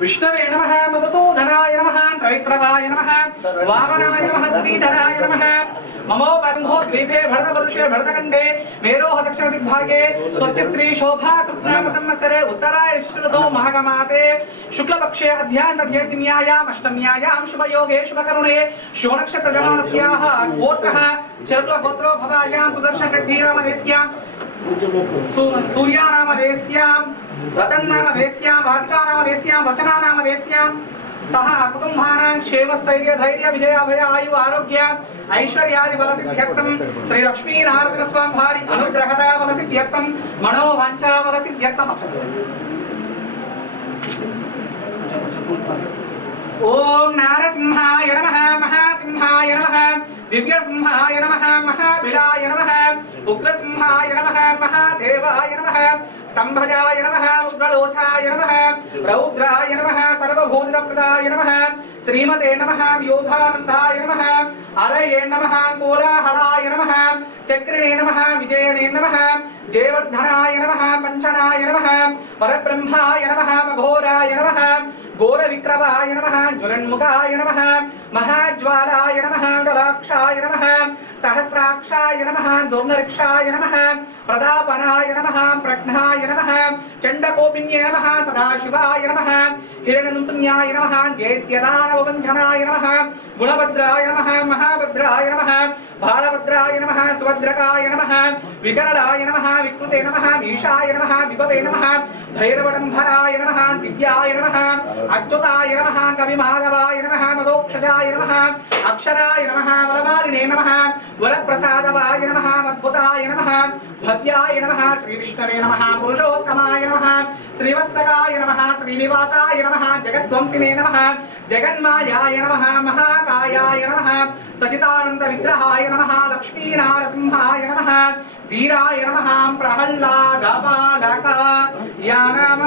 विष्णवे नमः मधुसूदनाय नमः స్వాహ ఓం నమః వామనాయ నమః శ్రీధరాయ నమః మమో పద్మో ద్వీపే భరతవరుషే భరతఖండే మేరోహ దక్షిణ దిగ్భాగే స్వస్తి స్త్రీ శోభా కృత్నామ సంవత్సరే ఉత్తరాయ శ్రుతో మాఘమాసే శుక్లపక్షే అధ్యాయంతర్జయతిన్యాయాం అష్టమ్యాయాం శుభయోగే శుభకరుణే శుభనక్షత్ర జమానస్యాః గోత్రః చర్ల గోత్రో భవాయాం సుదర్శన వేశ్యాం రాధికానామ వేశ్యాం వచనానామ వేశ్యాం సహ కుటుంబానాం క్షేమస్థైర్య ధైర్య విజయ అభయ ఆయు ఆరోగ్య ఐశ్వర్యాది బల సిద్ధ్యర్థం శ్రీ లక్ష్మీ నారసింహ స్వామి వారి అనుగ్రహత బల సిద్ధ్యర్థం మనోవాంఛా బల సిద్ధ్యర్థం ఓం నారసింహాయ నమః మహాసింహాయ నమః దివ్యసింహాయ నమః మహాబిలాయ నమః ఉగ్రసింహాయ నమః మహాదేవాయ నమః స్తంభజాయ నమ ఉగ్రలోచాయ నమ రౌద్రాయ నమః సర్వభూతిప్రదాయ నమ శ్రీమతే నమ యోధానందాయ నమ అరయే నమ కోలాహలాయ నమ చక్రిణే నమ విజయనే నమ జయవర్ధనాయ నమ పంచనాయ నమ పరబ్రహ్మాయ నమ మఘోరాయ నమ ఘోర విక్రమాయ నమ జ్వలన్ముఖాయ నమ మహాజ్వాలాయ నమ డలాక్షాయ నమ సహస్రాక్షాయ నమ దుర్నరిక్షాయ నమ ప్రదాపనాయ నమ ప్రజ్ఞాయ నమ చండకోపిన్యే నమ సదాశివాయ నమ హిరణ్యశూన్యాయ నమ జైత్యదానవవంచనాయ నమ గుణభద్రాయ నమ మహాభద్రాయ నమ బాలభద్రాయ నమ సుభద్రకాయ నమ వికరళాయ నమ వికృతే నమ మీషాయ నమ విభవే నమ భైరవడంభరాయ నమ దివ్యాయ నమ అచ్యుతాయ నమ కవిమాధవాయ నమ మదోక్షజాయ నమ అక్షరాయ నమ వరమాలినే నమ వరప్రసాదవాయ నమ అద్భుతాయ నమ భవ్యాయ నమ శ్రీ విష్ణవే నమః పురుషోత్తమాయ నమ శ్రీవత్సకాయ నమ శ్రీనివాసాయ నమ జగద్వంసినే నమ జగన్మాయాయ నమ మహాకాయాయ నమ సచితానంద విగ్రహాయ నమ లక్ష్మీనా లక్ష్మీనారసింహాయ నమ. ధీరాయ నమః. ప్రహ్లాదబాలకాయ నమ.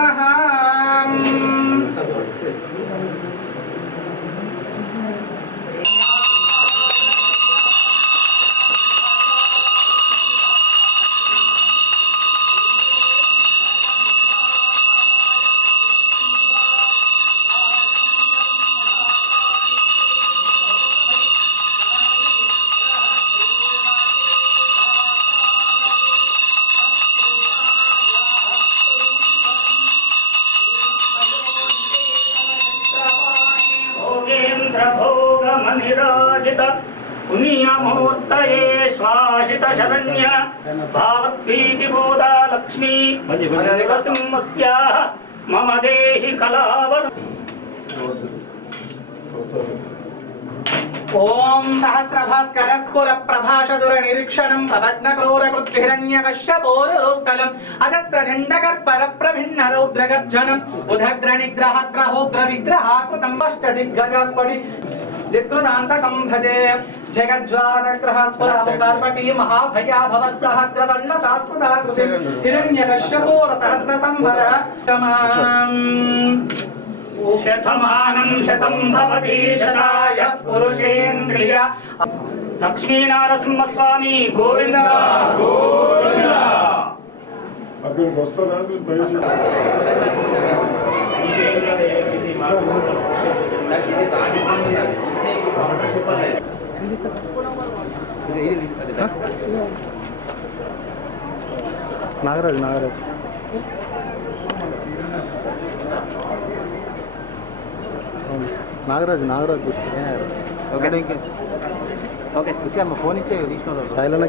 భోగేంద్ర భోగమనిరాజిత పుణ్యమూర్తయే శ్వాసిత శరణ్య భావద్భీతి భూతా లక్ష్మీ నరసింహస్యాః మమ ॐ सहस्रभास्करस्फुर प्रभाषदुरनिरीक्षणम् प्रभग्नक्रूरकृद्धिरण्यकश्यपोरुरोस्तलम् अजस्र निण्डकर्परप्रभिन्न रौद्रगर्जनम् उदग्रनिग्रहग्रहोग्रविग्रहाकृतम् अष्टदिग्गजस्फुटि दिक्रुदान्तकं भजे जगज्वालग्रह स्फुरामुकार्पटी महाभया भवद्ग्रहग्रदण्ड सास्फुटाकृतिम् हिरण्यकश्यपोरसहस्रसंभरः శతమానం శతం భవతి శతాయ పురుషేంద్రియ. లక్ష్మీనారసింహస్వామి గోవింద. అక్కడికి వస్తారా? నాగరాజు నాగరాజు. నాగరాజు నాగరాజు ఓకే. ఓకే. ఇచ్చామ్మా ఫోన్ ఇచ్చే తీసుకున్నారు శైలన